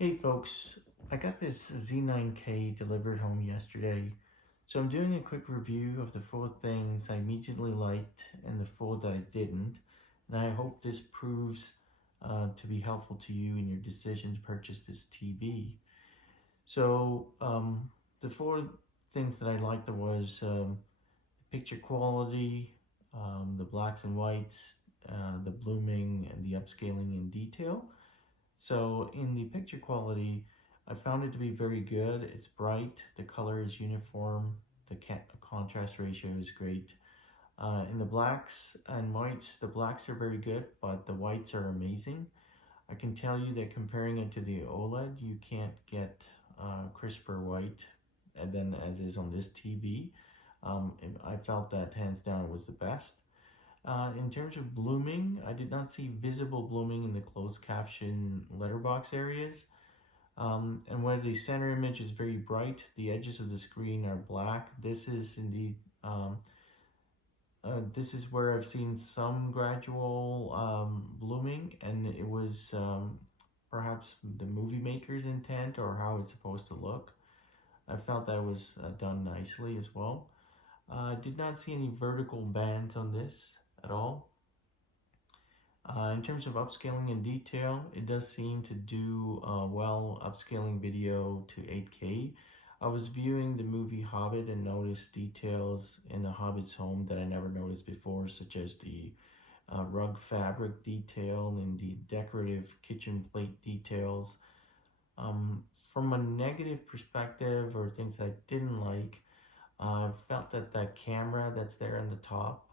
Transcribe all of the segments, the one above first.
Hey folks, I got this Z9k delivered home yesterday, so I'm doing a quick review of the 4 things I immediately liked and the 4 that I didn't, and I hope this proves to be helpful to you in your decision to purchase this TV. So the 4 things that I liked was the picture quality, the blacks and whites, the blooming, and the upscaling in detail. So in the picture quality, I found it to be very good. It's bright, the color is uniform, the contrast ratio is great. In the blacks and whites, the blacks are very good, but the whites are amazing. I can tell you that comparing it to the OLED, you can't get crisper white and then as is on this TV. I felt that hands down was the best. In terms of blooming, I did not see visible blooming in the closed caption letterbox areas. And where the center image is very bright, the edges of the screen are black. This is indeed, this is where I've seen some gradual blooming, and it was perhaps the movie maker's intent or how it's supposed to look. I felt that was done nicely as well. I did not see any vertical bands on this at all. In terms of upscaling in detail, it does seem to do well upscaling video to 8K. I was viewing the movie Hobbit and noticed details in the Hobbit's home that I never noticed before, such as the rug fabric detail and the decorative kitchen plate details. From a negative perspective or things that I didn't like, I felt that that camera that's there on the top,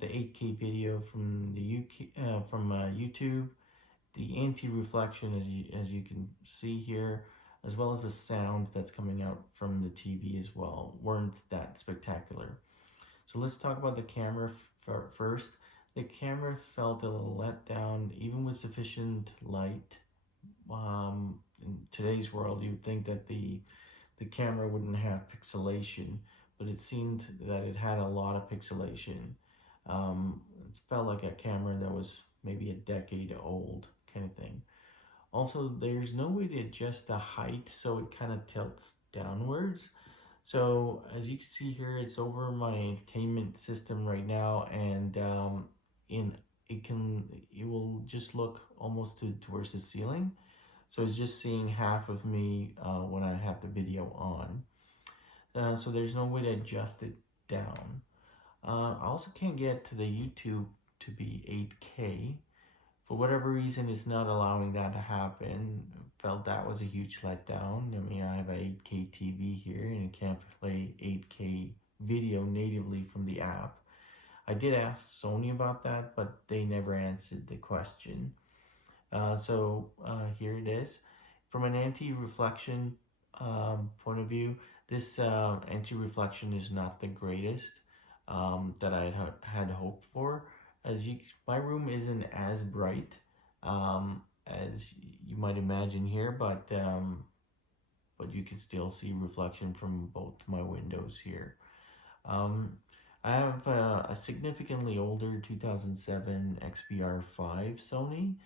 the 8K video from the YouTube, the anti-reflection as you can see here, as well as the sound that's coming out from the TV as well, weren't that spectacular. So let's talk about the camera first. The camera felt a little let down, even with sufficient light. In today's world, you'd think that the camera wouldn't have pixelation, but it seemed that it had a lot of pixelation. It felt like a camera that was maybe a decade old kind of thing. Also, there's no way to adjust the height, so it kind of tilts downwards. So as you can see here, it's over my entertainment system right now, and it will just look almost towards the ceiling. So it's just seeing half of me when I have the video on. So there's no way to adjust it down. I also can't get to the YouTube to be 8K. For whatever reason, it's not allowing that to happen. Felt that was a huge letdown. I mean, I have an 8K TV here and it can't play 8K video natively from the app. I did ask Sony about that, but they never answered the question. So here it is. From an anti-reflection point of view, this anti-reflection is not the greatest that I had hoped for. My room isn't as bright as you might imagine here, but you can still see reflection from both my windows here. I have a significantly older 2007 XPR5 Sony,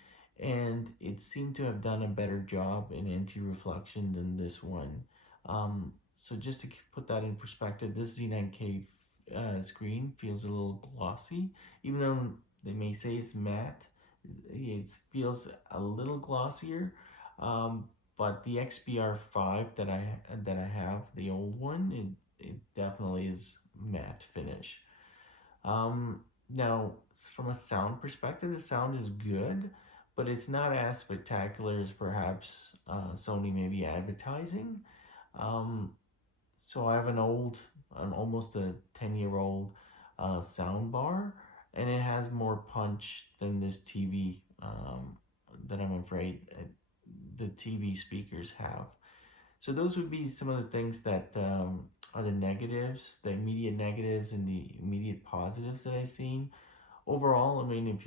and it seemed to have done a better job in anti-reflection than this one. So just to put that in perspective, this Z9K screen feels a little glossy, even though they may say it's matte. It feels a little glossier, but the XPR5 that I have, the old one, it definitely is matte finish. Now, from a sound perspective, the sound is good, but it's not as spectacular as perhaps Sony may be advertising. So I have an almost a 10-year-old sound bar, and it has more punch than this TV that I'm afraid the TV speakers have. So those would be some of the things that are the negatives, the immediate negatives and the immediate positives that I've seen. Overall, I mean, if